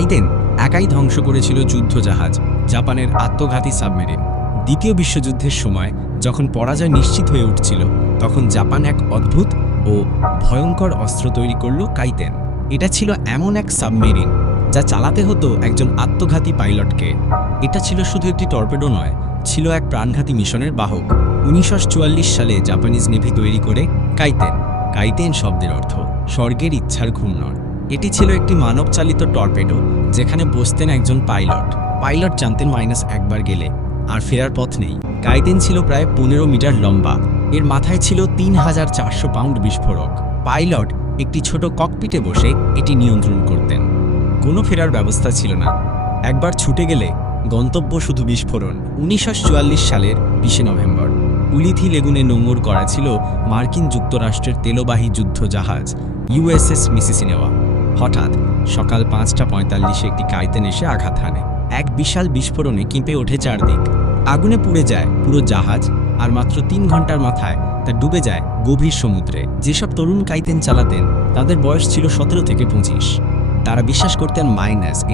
কাইতেন একাই ধ্বংস করেছিল যুদ্ধজাহাজ, জাপানের আত্মঘাতী সাবমেরিন। দ্বিতীয় বিশ্বযুদ্ধের সময় যখন পরাজয় নিশ্চিত হয়ে উঠছিল, তখন জাপান এক অদ্ভুত ও ভয়ঙ্কর অস্ত্র তৈরি করল, কাইতেন। এটা ছিল এমন এক সাবমেরিন যা চালাতে হতো একজন আত্মঘাতী পাইলটকে। এটা ছিল শুধু একটি টর্পেডো নয়, ছিল এক প্রাণঘাতী মিশনের বাহক। 1944 সালে জাপানিজ নেভি তৈরি করে কাইতেন। কাইতেন শব্দের অর্থ স্বর্গের ইচ্ছার ঘূর্ণন। এটি ছিল একটি মানবচালিত টর্পেডো, যেখানে বসতেন একজন পাইলট। পাইলট জানতেন -1 গেলে আর ফেরার পথ নেই। কাইতেন ছিল প্রায় 15 মিটার লম্বা। এর মাথায় ছিল 3400 পাউন্ড বিস্ফোরক। পাইলট একটি ছোট ককপিটে বসে এটি নিয়ন্ত্রণ করতেন। কোনো ফেরার ব্যবস্থা ছিল না। একবার ছুটে গেলে গন্তব্য শুধু বিস্ফোরণ। 1944 সালের 20 নভেম্বর উলিথি লেগুনে নোঙর করা ছিল মার্কিন যুক্তরাষ্ট্রের তেলবাহী যুদ্ধজাহাজ USS মিসিসিনেওয়া। হঠাৎ সকাল 5:45 একটি কাইতেন এসে আঘাত হানে। এক বিশাল বিস্ফোরণে কেঁপে ওঠে চারদিক। আগুনে পুড়ে যায় পুরো জাহাজ, আর মাত্র 3 ঘন্টার মাথায় তা ডুবে যায় গভীর সমুদ্রে। যেসব তরুণ কাইতেন চালাতেন তাদের বয়স ছিল 17 থেকে 25। তারা বিশ্বাস করতেন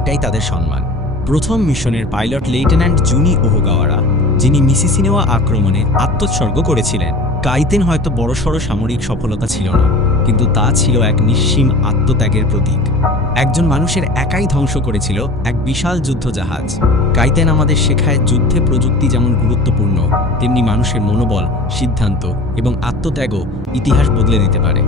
এটাই তাদের সম্মান। প্রথম মিশনের পাইলট লেফটেন্যান্ট জুনি ওহগাওয়ারা, যিনি মিসিসিনেওয়া আক্রমণে আত্মোৎসর্গ করেছিলেন। কাইতেন হয়তো বড়সড় সামরিক সফলতা ছিল না, কিন্তু তা ছিল এক নিঃসীম আত্মত্যাগের প্রতীক। একজন মানুষের একাই ধ্বংস করেছিল এক বিশাল যুদ্ধজাহাজ। কাইতেন আমাদের শেখায় যুদ্ধে প্রযুক্তি যেমন গুরুত্বপূর্ণ, তেমনি মানুষের মনোবল, সিদ্ধান্ত এবং আত্মত্যাগও ইতিহাস বদলে দিতে পারে।